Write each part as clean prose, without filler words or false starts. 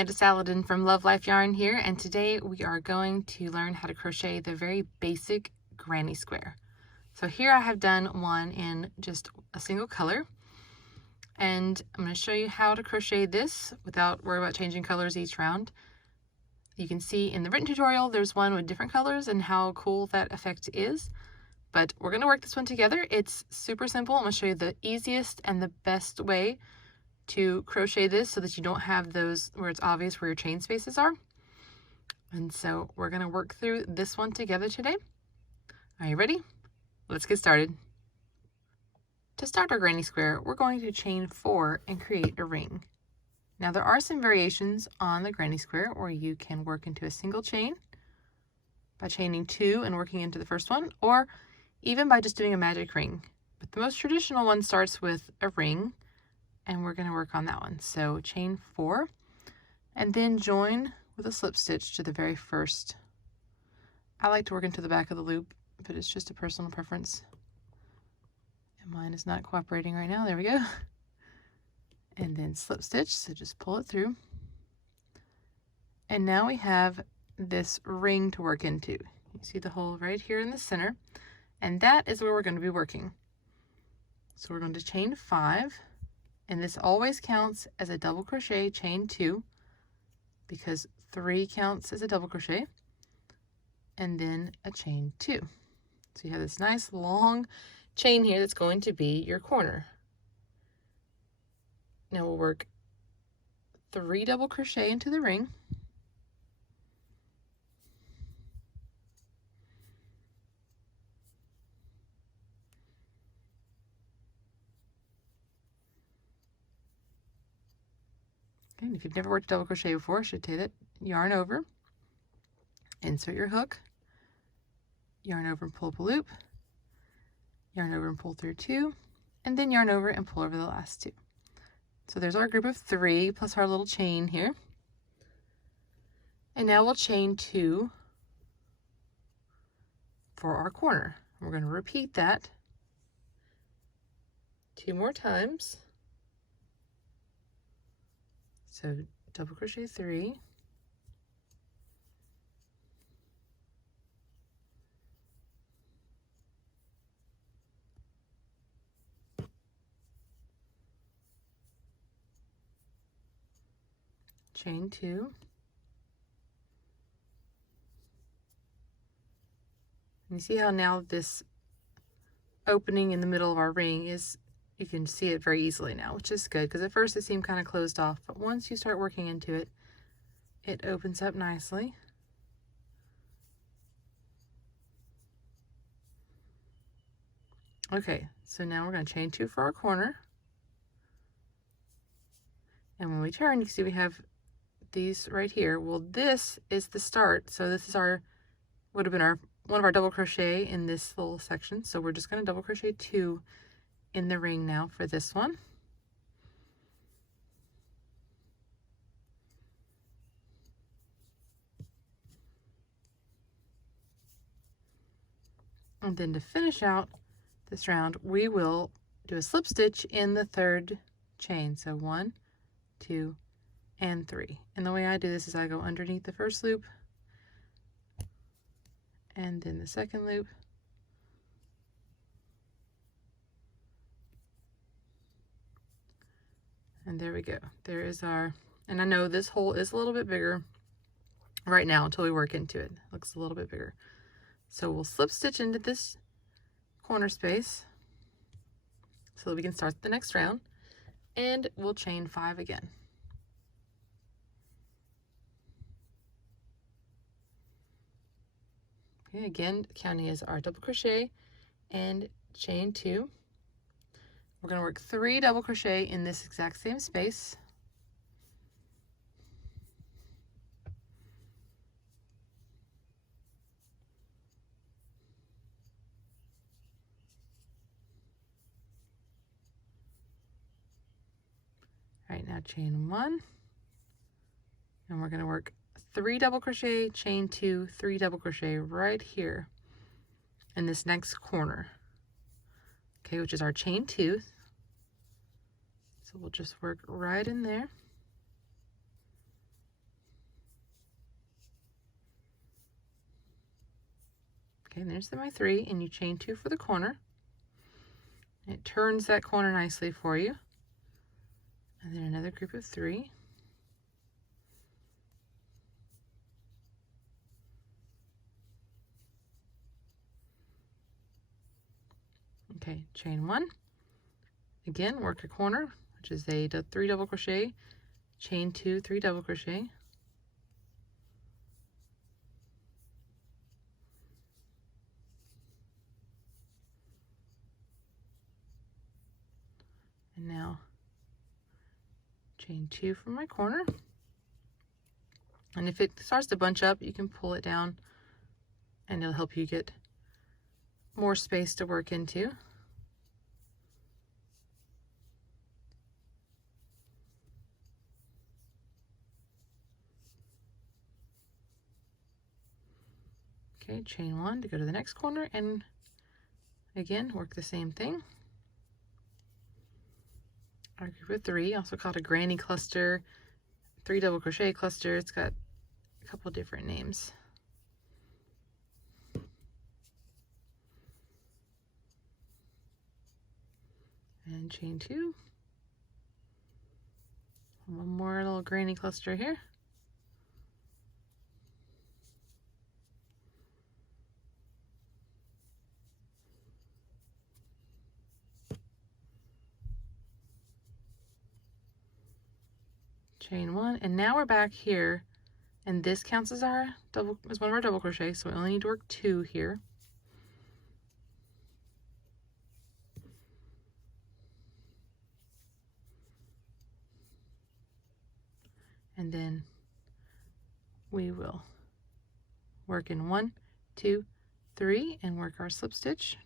Amanda Saladin from Love Life Yarn here, and today we are going to learn how to crochet the very basic granny square. So here I have done one in just a single color, and I'm going to show you how to crochet this without worrying about changing colors each round. You can see in the written tutorial there's one with different colors and how cool that effect is, but we're going to work this one together. It's super simple. I'm going to show you the easiest and the best way to crochet this so that you don't have those where it's obvious where your chain spaces are. And so we're going to work through this one together today. Are you ready? Let's get started. To start our granny square, we're going to chain 4 and create a ring. Now there are some variations on the granny square where you can work into a single chain by chaining 2 and working into the first one, or even by just doing a magic ring. But the most traditional one starts with a ring, and we're going to work on that one. So chain 4 and then join with a slip stitch to the very first. I like to work into the back of the loop, but it's just a personal preference. And mine is not cooperating right now. There we go. And then slip stitch, so just pull it through. And now we have this ring to work into. You see the hole right here in the center, and that is where we're going to be working. So we're going to chain 5. And this always counts as a double crochet, chain 2, because 3 counts as a double crochet, and then a chain 2. So you have this nice long chain here that's going to be your corner. Now we'll work 3 double crochet into the ring. And if you've never worked double crochet before, I should tell you that. Yarn over, insert your hook, yarn over and pull up a loop, yarn over and pull through 2, and then yarn over and pull over the last 2. So there's our group of 3 plus our little chain here. And now we'll chain 2 for our corner. We're going to repeat that 2 more times. So double crochet 3, chain 2, and you see how now this opening in the middle of our ring is, you can see it very easily now, which is good, because at first it seemed kind of closed off, but once you start working into it, it opens up nicely. Okay, so now we're going to chain 2 for our corner, and when we turn, you can see we have these right here. Well, this is the start, so this is our, would have been our one of our double crochet in this little section. So we're just going to double crochet 2 in the ring now for this one. And then to finish out this round, we will do a slip stitch in the 3rd chain. So 1, 2, and 3. And the way I do this is I go underneath the first loop, and then the 2nd loop, and there we go. There is our, and I know this hole is a little bit bigger right now until we work into it. It looks a little bit bigger. So we'll slip stitch into this corner space so that we can start the next round, and we'll chain 5 again. Okay, again, counting as our double crochet and chain 2. We're going to work 3 double crochet in this exact same space. All right, now chain 1, and we're going to work 3 double crochet, chain 2, 3 double crochet right here in this next corner. Okay, which is our chain 2. So we'll just work right in there. Okay, and there's my 3, and you chain 2 for the corner. It turns that corner nicely for you. And then another group of 3. Okay, chain 1. Again, work a corner, which is a 3 double crochet, chain 2, 3 double crochet. And now chain 2 from my corner. And if it starts to bunch up, you can pull it down and it'll help you get more space to work into. Okay, chain 1 to go to the next corner, and again, work the same thing. Our group of 3, also called a granny cluster, 3 double crochet cluster. It's got a couple different names. And chain 2. One more little granny cluster here. Chain 1, and now we're back here, and this counts as one of our double crochet, so we only need to work 2 here. And then we will work in 1, 2, 3 and work our slip stitch.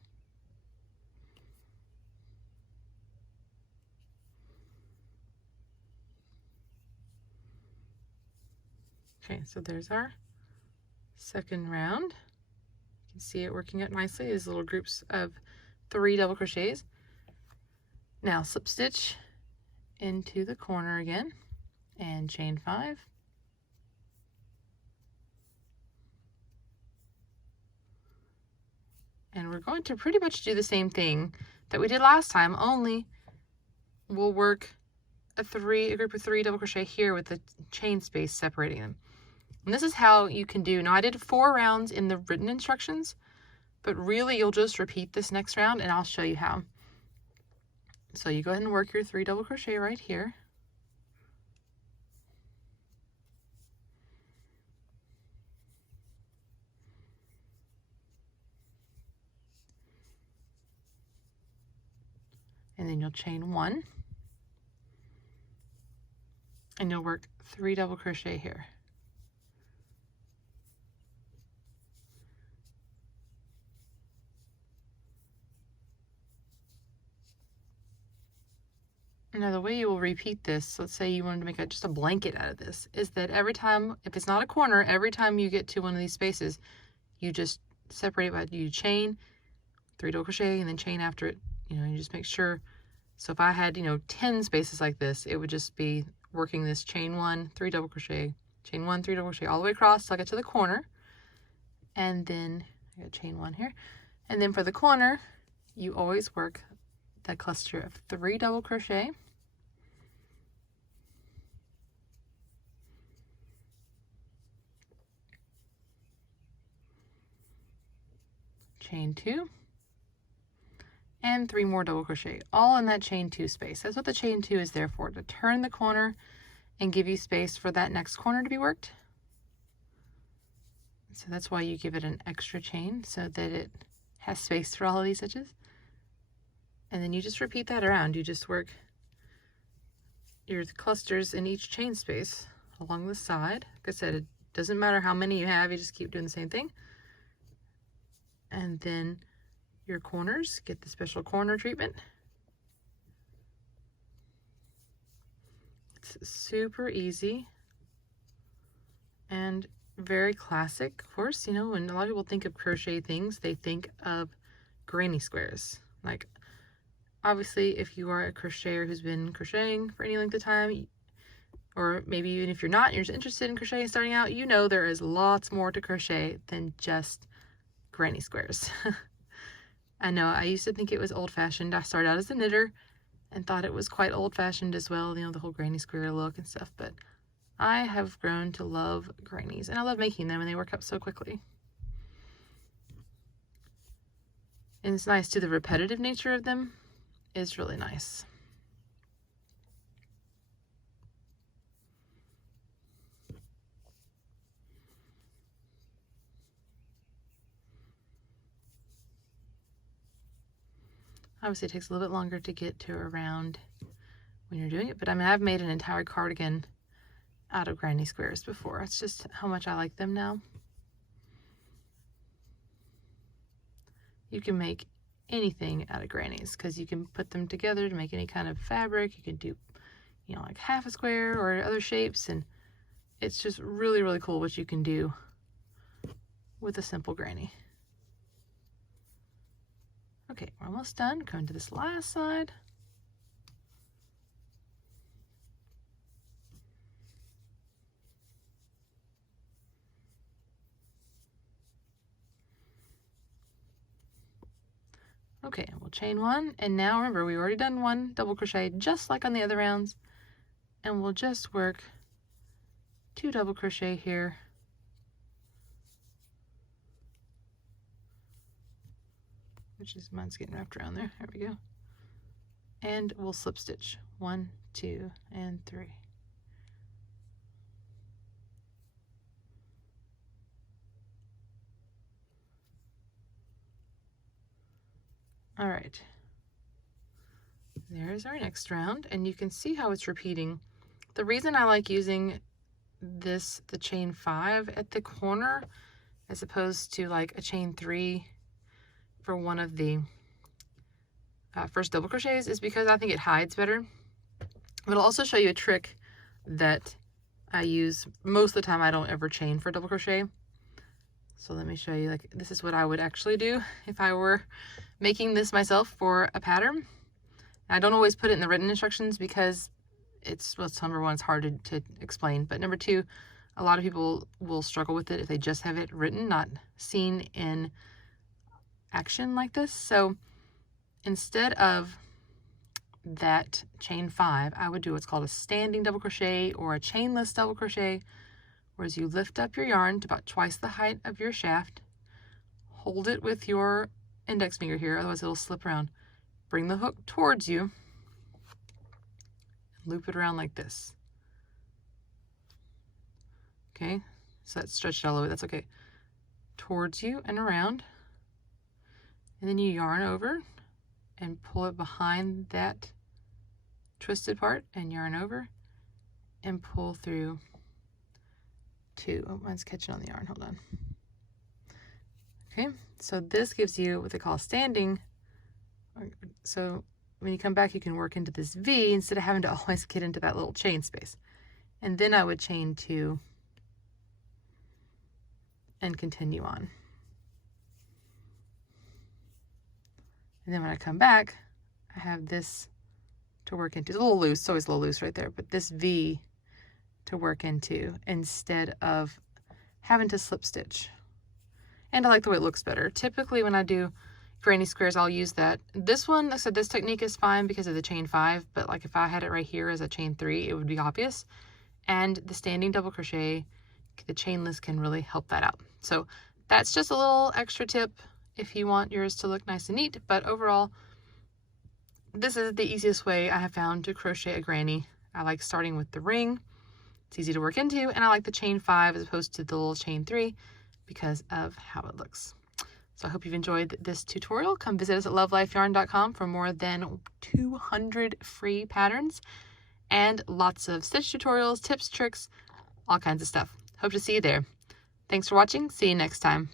Okay, so there's our second round. You can see it working out nicely, these little groups of 3 double crochets. Now slip stitch into the corner again and chain 5. And we're going to pretty much do the same thing that we did last time, only we'll work a group of 3 double crochet here with the chain space separating them. And this is how you can do, now I did 4 rounds in the written instructions, but really you'll just repeat this next round and I'll show you how. So you go ahead and work your 3 double crochet right here. And then you'll chain 1. And you'll work 3 double crochet here. Now the way you will repeat this, let's say you wanted to make just a blanket out of this, is that every time, if it's not a corner, every time you get to one of these spaces, you just separate it by, you chain, 3 double crochet, and then chain after it. You know, you just make sure. So if I had, 10 spaces like this, it would just be working this chain 1, 3 double crochet, chain 1, 3 double crochet all the way across till I get to the corner. And then I got chain 1 here. And then for the corner, you always work that cluster of 3 double crochet. Chain 2 and 3 more double crochet, all in that chain 2 space. That's what the chain 2 is there for, to turn the corner and give you space for that next corner to be worked. So that's why you give it an extra chain, so that it has space for all of these stitches. And then you just repeat that around. You just work your clusters in each chain space along the side. Like I said, it doesn't matter how many you have, you just keep doing the same thing. And then your corners, get the special corner treatment. It's super easy and very classic. Of course, when a lot of people think of crochet things, they think of granny squares. Like, obviously, if you are a crocheter who's been crocheting for any length of time, or maybe even if you're not, you're just interested in crocheting starting out, there is lots more to crochet than just granny squares. I know I used to think it was old-fashioned. I started out as a knitter and thought it was quite old-fashioned as well, you know, the whole granny square look and stuff, but I have grown to love grannies, and I love making them, and they work up so quickly. And it's nice too, the repetitive nature of them is really nice. Obviously it takes a little bit longer to get to around when you're doing it, but I mean, I've made an entire cardigan out of granny squares before. It's just how much I like them now. You can make anything out of grannies because you can put them together to make any kind of fabric. You can do, you know, like half a square or other shapes, and it's just really, really cool what you can do with a simple granny. Okay, we're almost done. Coming to this last side. Okay, we'll chain one, and now remember we already done one double crochet just like on the other rounds, and we'll just work 2 double crochet here, which is, mine's getting wrapped around there. There we go. And we'll slip stitch 1, 2, and 3. All right, there's our next round, and you can see how it's repeating. The reason I like using this, the chain 5 at the corner, as opposed to like a chain 3 for one of the first double crochets, is because I think it hides better. But I'll also show you a trick that I use most of the time. I don't ever chain for double crochet. So let me show you, like, this is what I would actually do if I were making this myself for a pattern. I don't always put it in the written instructions because it's, well, number one, it's hard to explain, but number two, a lot of people will struggle with it if they just have it written, not seen in action like this. So instead of that chain 5, I would do what's called a standing double crochet or a chainless double crochet, whereas you lift up your yarn to about twice the height of your shaft, hold it with your index finger here, otherwise it'll slip around. Bring the hook towards you, loop it around like this. Okay, so that's stretched all the way, that's okay. Towards you and around, and then you yarn over and pull it behind that twisted part and yarn over and pull through 2. Oh, mine's catching on the yarn, hold on. Okay, so this gives you what they call standing. So when you come back, you can work into this V instead of having to always get into that little chain space. And then I would chain 2 and continue on. And then when I come back, I have this to work into. It's a little loose, it's always a little loose right there, but this V to work into instead of having to slip stitch. And I like the way it looks better. Typically when I do granny squares, I'll use that. This one, like I said, this technique is fine because of the chain 5, but like if I had it right here as a chain 3, it would be obvious. And the standing double crochet, the chainless, can really help that out. So that's just a little extra tip if you want yours to look nice and neat, but overall, this is the easiest way I have found to crochet a granny. I like starting with the ring. It's easy to work into, and I like the chain 5 as opposed to the little chain 3 because of how it looks. So I hope you've enjoyed this tutorial. Come visit us at love.life.yarn.com for more than 200 free patterns and lots of stitch tutorials, tips, tricks, all kinds of stuff. Hope to see you there. Thanks for watching. See you next time.